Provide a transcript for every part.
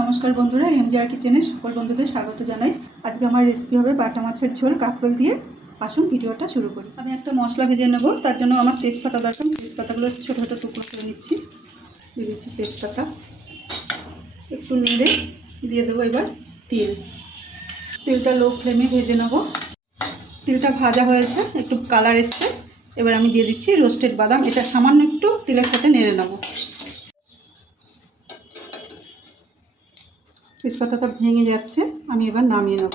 নমস্কার বন্ধুরা, এমজিআর কিচেনে সকল বন্ধুদের স্বাগত জানাই। আজকে আমার রেসিপি হবে বাটা মাছের ঝোল কাঁকরোল দিয়ে। আসুন ভিডিওটা শুরু করি। আমি একটা মশলা ভেজে নেব, তার জন্য আমার তেজপাতা দরকার। তেজপাতাগুলো ছোটো ছোটো টুকরো করে নিচ্ছি। দিয়ে দিচ্ছি তেজপাতা, একটু নেড়ে দিয়ে দেবো এবার তেল। তেলটা লো ফ্লেমে ভেজে নেব। তেলটা ভাজা হয়েছে, একটু কালার এসছে। এবার আমি দিয়ে দিচ্ছি রোস্টেড বাদাম। এটা সামান্য একটু তেলের সাথে নেড়ে নেব। তেজপাতাটা ভেঙে যাচ্ছে, আমি এবার নামিয়ে নেব।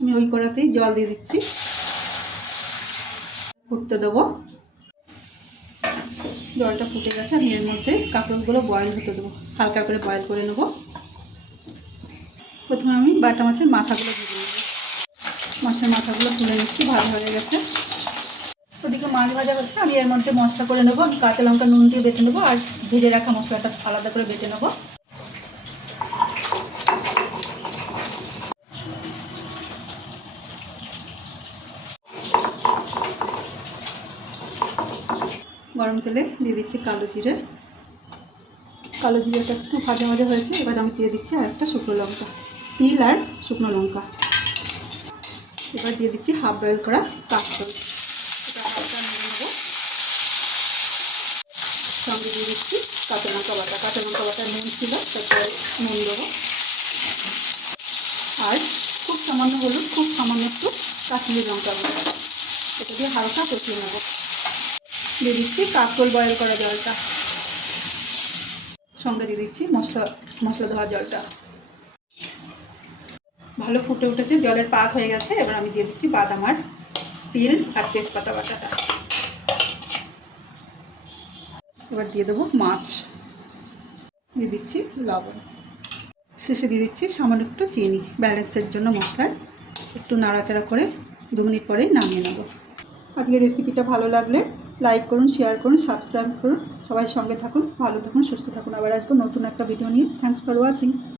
আমি ওই কড়াতেই জল দিয়ে দিচ্ছি, ফুটতে দেবো। জলটা ফুটে গেছে, আমি এর মধ্যে কাঁকরোলগুলো বয়েল হতে দেবো। হালকা করে বয়েল করে নেব। প্রথমে আমি বাটা মাছের মাথাগুলো ভেজে নেব। মাছের মাথাগুলো তুলে নিচ্ছি, ভালো হয়ে গেছে। ওদিকে মাছ ভাজা হচ্ছে, আমি এর মধ্যে মশলা করে নেবো। আমি কাঁচা লঙ্কা নুন দিয়ে বেটে নেবো, আর ভেজে রাখা মশলাটা আলাদা করে বেটে নেবো। গরম তেলে দিয়ে দিচ্ছি কালো জিরে। কালো জিরেটা একটু ভাজা ভাজা হয়েছে, এবার আমি দিয়ে দিচ্ছি আর একটা শুকনো লঙ্কা, তিল আর শুকনো লঙ্কা। এবার দিয়ে দিচ্ছি হাফ বয়েল করা কাঁকরোল। এটা হালকা নেড়ে নেবো। সঙ্গে দিয়ে দিচ্ছি কাঁচা লঙ্কা বাটা। কাঁচা লঙ্কা বাটা নুন ছিল, তারপরে নুন দেবো। আর খুব সামান্য হলুদ, খুব সামান্য একটু কাশ্মীরি লঙ্কা গুঁড়ো। এটা দিয়ে হালকা কষিয়ে নেবো। দিয়ে দিচ্ছি কাঁকরোল বয়েল করা জলটা। সঙ্গে দিয়ে দিচ্ছি মশলা ধোয়া জলটা। ভালো ফুটে উঠেছে, জলের পাক হয়ে গেছে। এবার আমি দিয়ে দিচ্ছি বাদাম আর তিল আর তেজপাতা বাটাটা। এবার দিয়ে দেবো মাছ, দিয়ে দিচ্ছি লবণ, শেষে দিয়ে দিচ্ছি সামান্য একটু চিনি ব্যালেন্সের জন্য মশলার। একটু নাড়াচাড়া করে 2 মিনিট পরেই নামিয়ে নেব। আজকের রেসিপিটা ভালো লাগলে লাইক করুন, শেয়ার করুন, সাবস্ক্রাইব করুন। সবাই সঙ্গে থাকুন, ভালো থাকুন, সুস্থ থাকুন। আবার আসবো নতুন একটা ভিডিও নিয়ে। Thanks for watching.